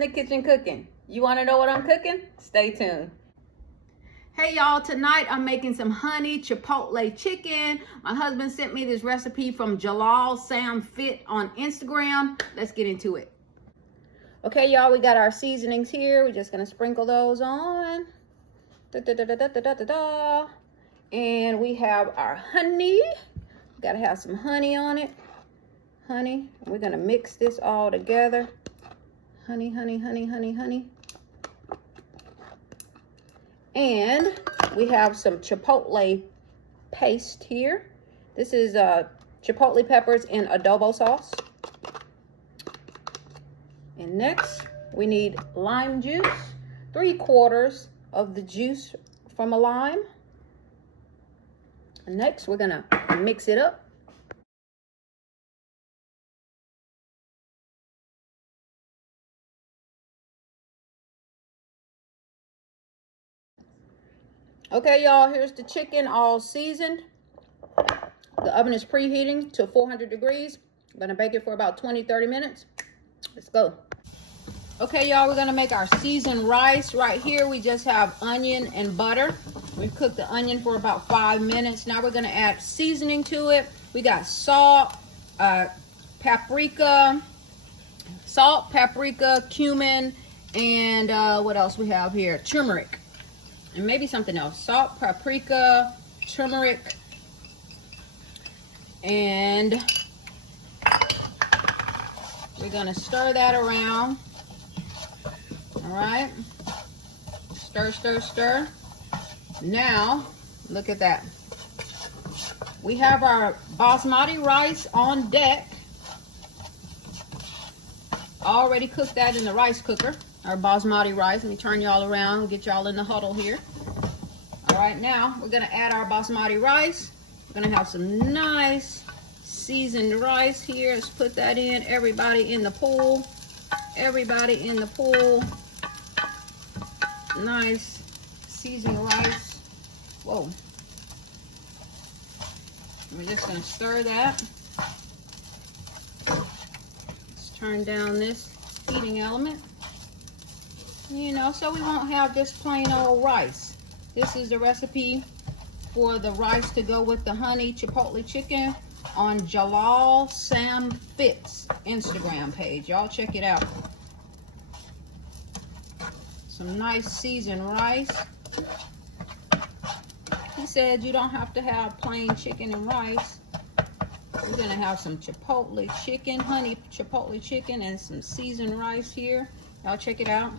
in the kitchen cooking. You want to know what I'm cooking? Stay tuned. Hey y'all, tonight I'm making some honey chipotle chicken. My husband sent me this recipe from Jalal Sam Fit on Instagram. Let's get into it. Okay y'all, we got our seasonings here. We're just gonna sprinkle those on. And we have our honey. Gotta have some honey on it. Honey. And we're gonna mix this all together. Honey, honey, honey, honey, honey. And we have some chipotle paste here. This is chipotle peppers in adobo sauce. And next, we need lime juice. 3/4 of the juice from a lime. And next, we're gonna mix it up. Okay, y'all, here's the chicken all seasoned. The oven is preheating to 400 degrees. I'm gonna bake it for about 20-30 minutes. Let's go. Okay, y'all, we're gonna make our seasoned rice. Right here, we just have onion and butter. We've cooked the onion for about 5 minutes. Now we're gonna add seasoning to it. We got salt, paprika, cumin, and what else we have here? Turmeric. And maybe something else. Salt, paprika, turmeric, and we're gonna stir that around. All right, stir, stir, stir. Now, look at that. We have our basmati rice on deck. Already cooked that in the rice cooker. Our basmati rice. Let me turn y'all around and get y'all in the huddle here. All right, now we're gonna add our basmati rice. We're gonna have some nice seasoned rice here. Let's put that in. Everybody in the pool. Everybody in the pool. Nice seasoned rice. Whoa. We're just gonna stir that. Let's turn down this heating element. You know, so we won't have just plain old rice. This is the recipe for the rice to go with the honey chipotle chicken on Jalal Sam Fit's Instagram page. Y'all check it out. Some nice seasoned rice. He said you don't have to have plain chicken and rice. We're gonna have some chipotle chicken, honey chipotle chicken, and some seasoned rice here. Y'all check it out.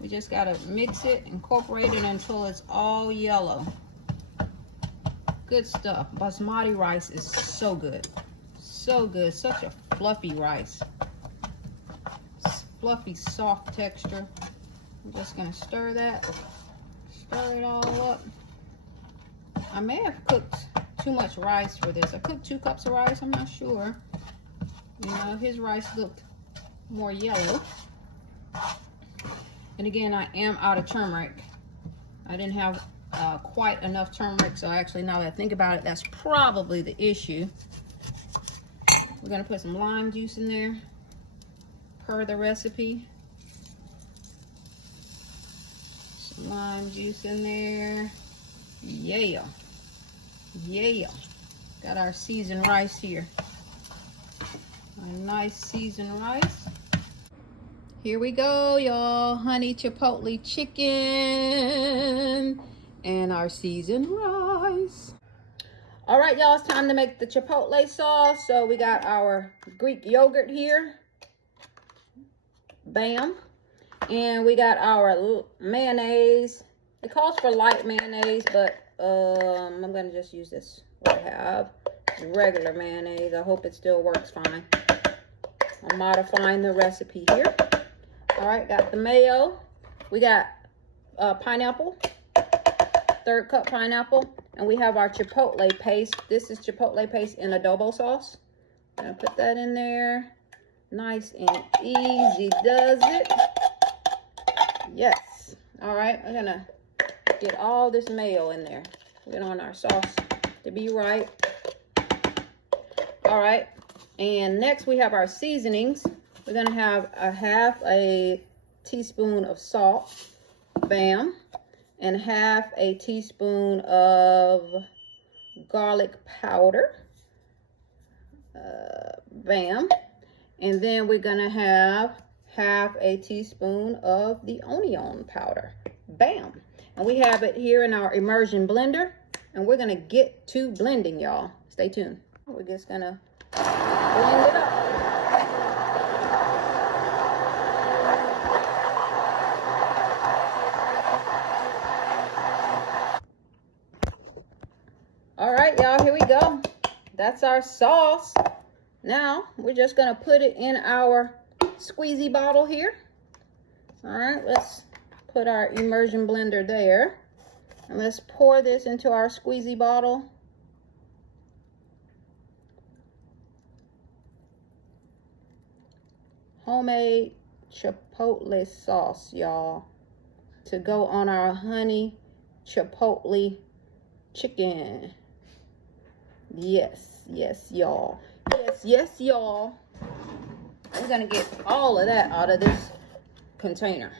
We just gotta mix it, incorporate it until it's all yellow. Good stuff. Basmati rice is so good. So good. Such a fluffy rice. Fluffy, soft texture. I'm just gonna stir that. Stir it all up. I may have cooked too much rice for this. I cooked 2 cups of rice. I'm not sure. You know, his rice looked more yellow. And again, I am out of turmeric. I didn't have quite enough turmeric, so actually, now that I think about it, that's probably the issue. We're gonna put some lime juice in there, per the recipe. Some lime juice in there. Yeah. Yeah. Got our seasoned rice here. A nice seasoned rice. Here we go, y'all. Honey chipotle chicken and our seasoned rice. All right, y'all, it's time to make the chipotle sauce. So we got our Greek yogurt here. Bam. And we got our mayonnaise. It calls for light mayonnaise, but I'm gonna just use this. What I have is regular mayonnaise. I hope it still works fine. I'm modifying the recipe here. All right, got the mayo. We got pineapple, 1/3 cup pineapple, and we have our chipotle paste. This is chipotle paste in adobo sauce. I'm gonna put that in there. Nice and easy does it. Yes. All right, I'm gonna get all this mayo in there. We want our sauce to be right. All right, and next we have our seasonings. We're gonna have a half a teaspoon of salt. Bam. And half a teaspoon of garlic powder. Bam. And then we're going to have half a teaspoon of the onion powder. Bam. And we have it here in our immersion blender. And we're going to get to blending, y'all. Stay tuned. We're just going to blend it up. All right, y'all, here we go. That's our sauce. Now, we're just going to put it in our squeezy bottle here. All right, let's put our immersion blender there. And let's pour this into our squeezy bottle. Homemade chipotle sauce, y'all, to go on our honey chipotle chicken. Yes, yes, y'all. Yes, yes, y'all. We're gonna get all of that out of this container.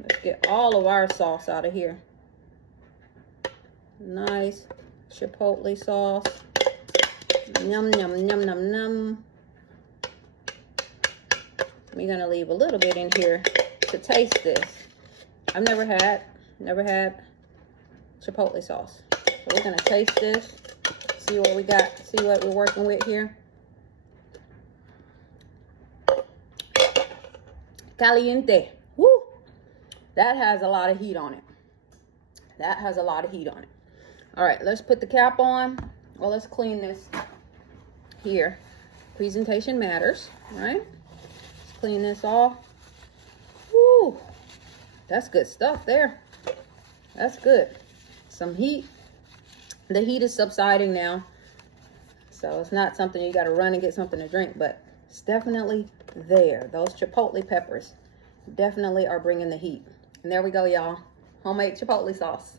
Let's get all of our sauce out of here. Nice chipotle sauce. Yum, yum, yum, yum, yum. We're gonna leave a little bit in here to taste this. I've never had chipotle sauce. So we're gonna taste this, see what we got, see what we're working with here. Caliente. Woo! That has a lot of heat on it. That has a lot of heat on it. All right, let's put the cap on. Well, let's clean this here. Presentation matters, right? Let's clean this off. Woo! That's good stuff there. That's good. Some heat. The heat is subsiding now. So it's not something you got to run and get something to drink, but it's definitely there. Those chipotle peppers definitely are bringing the heat. And there we go, y'all. Homemade chipotle sauce.